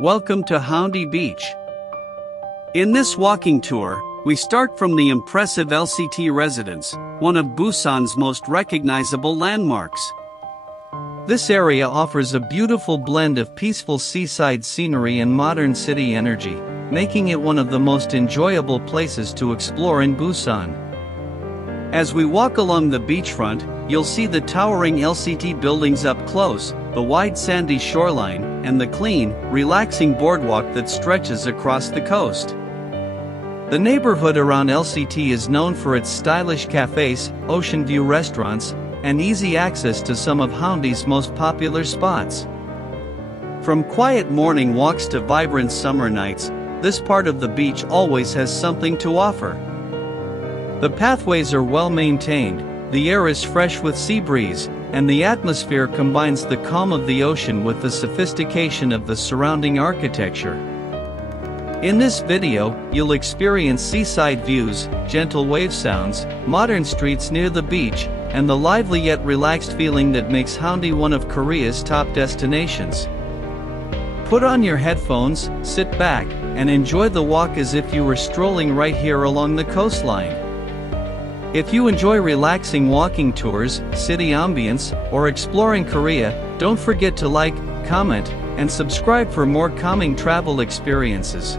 Welcome to Haeundae Beach. In this walking tour, we start from the impressive LCT Residence, one of Busan's most recognizable landmarks. This area offers a beautiful blend of peaceful seaside scenery and modern city energy, making it one of the most enjoyable places to explore in Busan. As we walk along the beachfront, you'll see the towering LCT buildings up close, the wide sandy shoreline, and the clean, relaxing boardwalk that stretches across the coast. The neighborhood around LCT is known for its stylish cafés, ocean view restaurants, and easy access to some of Haeundae's most popular spots. From quiet morning walks to vibrant summer nights, this part of the beach always has something to offer. The pathways are well maintained, the air is fresh with sea breeze, and the atmosphere combines the calm of the ocean with the sophistication of the surrounding architecture. In this video, you'll experience seaside views, gentle wave sounds, modern streets near the beach, and the lively yet relaxed feeling that makes Haeundae one of Korea's top destinations. Put on your headphones, sit back, and enjoy the walk as if you were strolling right here along the coastline. If you enjoy relaxing walking tours, city ambience, or exploring Korea, don't forget to like, comment, and subscribe for more calming travel experiences.